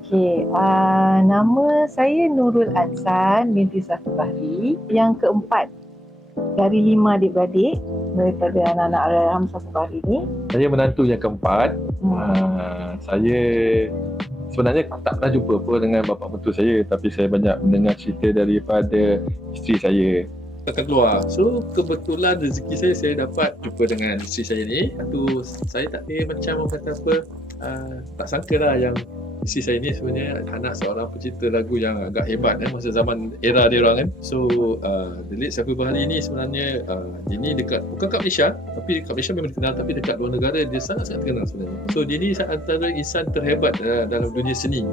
Okey, nama saya Nurul Azan binti Safie Bahri, yang keempat dari 5 adik-beradik daripada anak-anak Almarhum Safie Bahri ni. Saya menantu yang keempat. Saya sebenarnya tak pernah jumpa apa dengan bapa mentua saya, tapi saya banyak mendengar cerita daripada isteri saya akan keluar. So kebetulan rezeki saya dapat jumpa dengan isteri saya ni. Tu saya tak macam orang kata apa, tak sangka lah yang isteri saya ni sebenarnya anak seorang pencipta lagu yang agak hebat masa zaman era dia orang kan. So The Late Safie Bahri ni sebenarnya dia ni dekat, bukan kat Malaysia, tapi dekat Malaysia memang dikenal, tapi dekat luar negara dia sangat-sangat terkenal sebenarnya. So dia ni antara insan terhebat dalam dunia seni.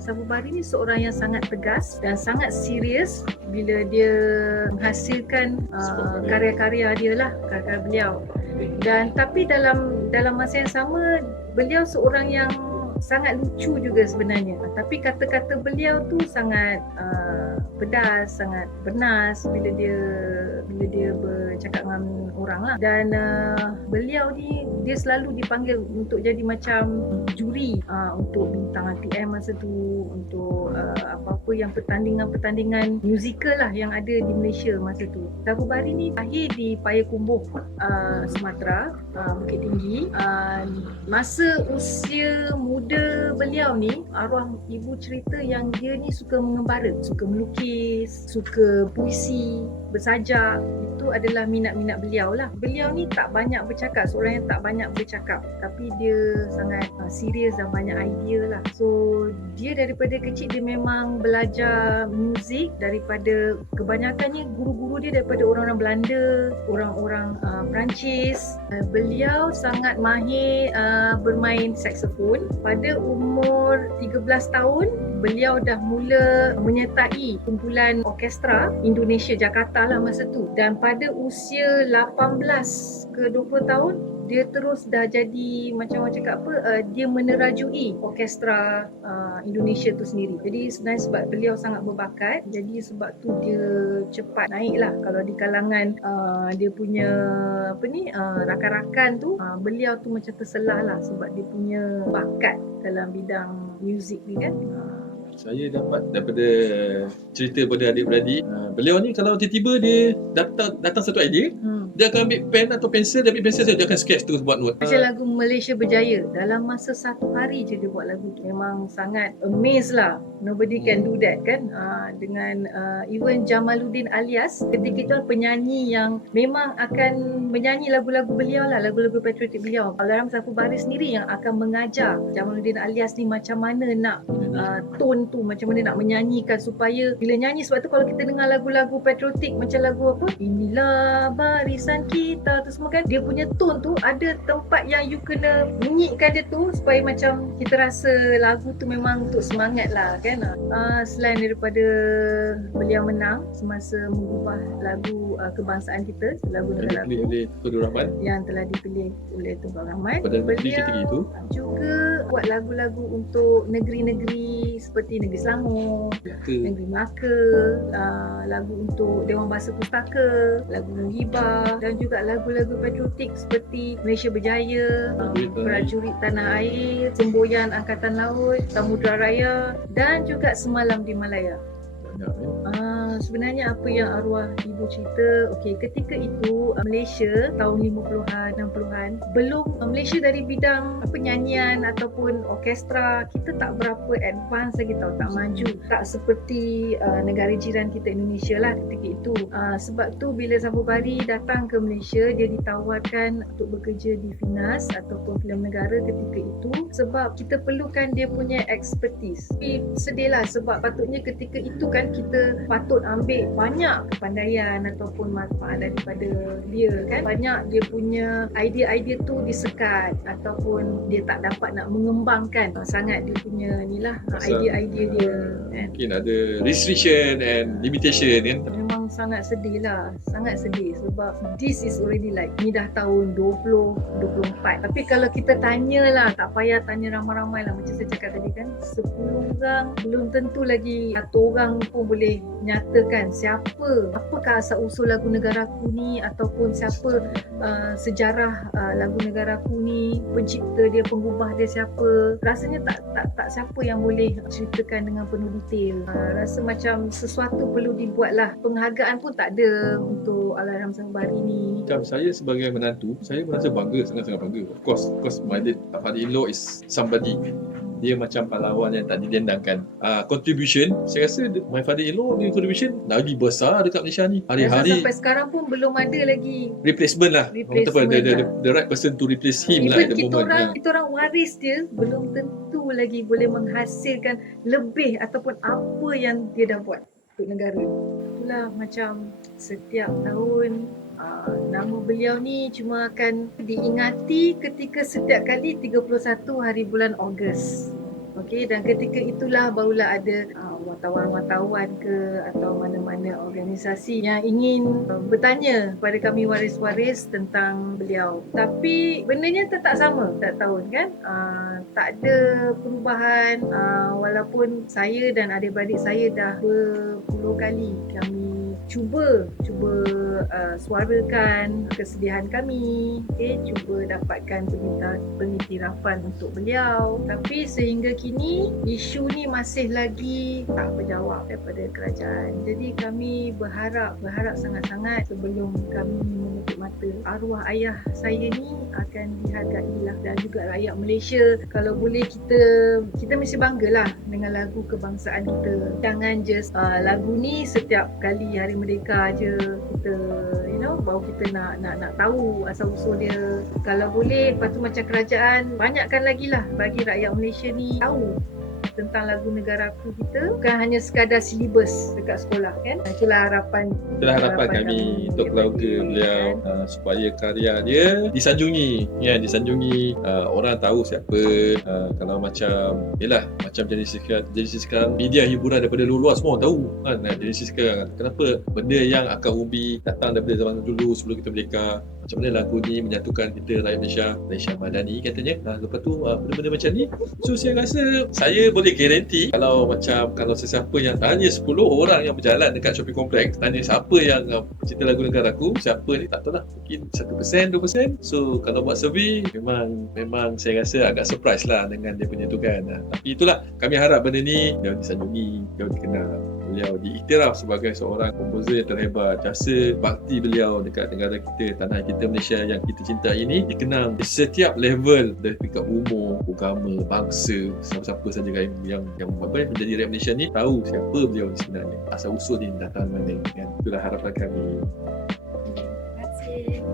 Safie Bahri ni seorang yang sangat tegas dan sangat serius bila dia menghasilkan karya-karya dia lah, karya-karya beliau. Dan tapi dalam masa yang sama, beliau seorang yang sangat lucu juga sebenarnya. Tapi kata-kata beliau tu sangat pedas, sangat bernas bila dia bercakap dengan orang lah. Dan beliau ni dia selalu dipanggil untuk jadi macam juri untuk bintang ATM masa tu, untuk apa-apa yang pertandingan musikal lah yang ada di Malaysia masa tu. Safie Bahri ni lahir di Payakumbuh, Sumatera, Bukit Tinggi. Masa usia muda beliau ni, arwah ibu cerita yang dia ni suka mengembara, suka melukis, suka puisi, bersajak. Itu adalah minat-minat beliau lah. Beliau ni tak banyak bercakap, seorang yang tak banyak bercakap, tapi dia sangat serius dan banyak idea lah. So dia daripada kecil dia memang belajar muzik, daripada kebanyakannya guru-guru dia daripada orang-orang Belanda, orang-orang Perancis. Beliau sangat mahir bermain saksofon. Pada umur 13 tahun beliau dah mula menyertai kumpulan orkestra Indonesia Jakarta lah masa tu. Dan pada usia 18 ke 20 tahun dia terus dah jadi macam orang cakap apa, dia menerajui orkestra Indonesia tu sendiri. Jadi sebenarnya sebab beliau sangat berbakat, jadi sebab tu dia cepat naik lah. Kalau di kalangan dia punya rakan-rakan tu, beliau tu macam terselah lah sebab dia punya bakat dalam bidang muzik ni kan. Saya dapat daripada cerita pada adik-beradik, beliau ni kalau tiba-tiba dia datang satu idea, dia akan ambil pen atau pensel, dia ambil pensel dia akan sketch terus buat note. Macam lagu Malaysia Berjaya, dalam masa 1 hari je dia buat lagu tu. Memang sangat amazed lah. Nobody can do that kan. Dengan even Jamaluddin Alias, ketika itu penyanyi yang memang akan menyanyi lagu-lagu beliau lah, lagu-lagu patriotik beliau. Almarhum Safie Bahri sendiri yang akan mengajar Jamaluddin Alias ni macam mana nak tone tu, macam mana nak menyanyikan supaya bila nyanyi. Sebab tu kalau kita dengar lagu-lagu patriotik macam lagu apa, Inilah Barisan Kita tu semua kan, dia punya tone tu ada tempat yang you kena bunyikan dia tu supaya macam kita rasa lagu tu memang untuk semangat lah kan. Selain daripada beliau menang semasa mengubah lagu kebangsaan kita, lagu negara dipilih oleh Tunku Rahman, yang telah dipilih oleh Tunku Rahman, pada negeri beliau ketika itu juga buat lagu-lagu untuk negeri-negeri seperti Negeri Selangor, Negeri Melaka, lagu untuk Dewan Bahasa Pustaka, lagu Muhibah, dan juga lagu-lagu patriotik seperti Malaysia Berjaya, Prajurit Tanah Air, Semboyan Angkatan Laut, Samudra Raya, dan juga Semalam di Malaya. Sebenarnya apa yang arwah ibu cerita, ketika itu Malaysia tahun 50-an 60-an belum, Malaysia dari bidang penyanyian ataupun orkestra kita tak berapa advance lagi tau, tak maju, tak seperti negara jiran kita Indonesia lah ketika itu. Sebab tu bila Safie Bahri datang ke Malaysia, dia ditawarkan untuk bekerja di Finas ataupun filem negara ketika itu, sebab kita perlukan dia punya expertise. Tapi sedih lah sebab patutnya ketika itu kan kita patut ambil banyak kepandaian ataupun manfaat daripada dia kan. Banyak dia punya idea-idea tu disekat ataupun dia tak dapat nak mengembangkan sangat dia punya ni lah idea-idea dia kan. Mungkin ada restriction and limitation kan. Memang sangat sedih lah, sangat sedih sebab this is already like ni dah tahun 2024. Tapi kalau kita tanyalah, tak payah tanya ramai-ramai lah, macam saya cakap tadi kan, 10 orang belum tentu lagi 1 orang pun boleh nyatakan siapa, apakah asal usul lagu Negaraku ni, ataupun siapa sejarah lagu Negaraku ni, pencipta dia, pengubah dia siapa. Rasanya tak siapa yang boleh ceritakan dengan penuh detail. Rasa macam sesuatu perlu dibuat lah. Penghargaan pun tak ada untuk Allahyarham Sabubari ni. Macam saya sebagai menantu, saya merasa bangga, sangat-sangat bangga. Of course my father-in-law is somebody. Dia macam pahlawan yang tak didendangkan. Contribution, saya rasa my father-in-law dia contribution lagi besar dekat Malaysia ni. Hari-hari Sampai sekarang pun belum ada lagi replacement lah. The right person to replace him lah at the moment. Kita orang waris dia belum tentu lagi boleh menghasilkan lebih ataupun apa yang dia dah buat untuk negara. Itulah macam setiap tahun nama beliau ni cuma akan diingati ketika setiap kali 31 hari bulan Ogos. Okey, dan ketika itulah barulah ada wartawan-wartawan ke atau mana-mana organisasi yang ingin bertanya kepada kami waris-waris tentang beliau. Tapi bendanya tetap sama setiap tahun kan. Tak ada perubahan, walaupun saya dan adik-beradik saya dah berpuluh kali kami cuba suarakan kesedihan kami, cuba dapatkan pengiktirafan untuk beliau, tapi sehingga kini isu ni masih lagi tak berjawab daripada kerajaan. Jadi kami berharap sangat-sangat sebelum kami menutup mata, arwah ayah saya ni akan dihargailah, dan juga rakyat Malaysia. Kalau boleh kita mesti banggalah dengan lagu kebangsaan kita. Jangan just lagu ni setiap kali Hari Merdeka je kita baru kita nak tahu asal usul dia. Kalau boleh, lepas tu macam kerajaan banyakkan lagi lah bagi rakyat Malaysia ni tahu tentang lagu Negaraku kita, bukan hanya sekadar silibus dekat sekolah kan. Itulah harapan kami untuk keluarga beliau, supaya karya dia disanjungi, orang tahu siapa. Kalau macam macam jenis sekarang media hiburan daripada luar semua orang tahu kan. Jenis sekarang kenapa benda yang akar umbi datang daripada zaman dulu sebelum kita merdeka, macam mana lagu ni menyatukan kita rakyat Malaysia Madani katanya. Lepas tu benda-benda macam ni, so saya rasa saya boleh garanti kalau sesiapa yang tanya 10 orang yang berjalan dekat shopping complex, tanya siapa yang cerita lagu Negaraku, siapa ni tak tahu lah, mungkin 1%, 2%. So kalau buat survey memang saya rasa agak surprise lah dengan dia punya tu kan. Tapi itulah, kami harap benda ni dia disanjungi, dia dikenal, beliau diiktiraf sebagai seorang komposer yang terhebat. Jasa bakti beliau dekat negara kita, tanah kita Malaysia yang kita cintai ini dikenal di setiap level, dari tingkat umur, agama, bangsa, siapa-siapa saja yang menjadi rakyat Malaysia ni tahu siapa beliau sebenarnya, asal usul ni datang mana kan. Itulah harapan kami. Terima kasih.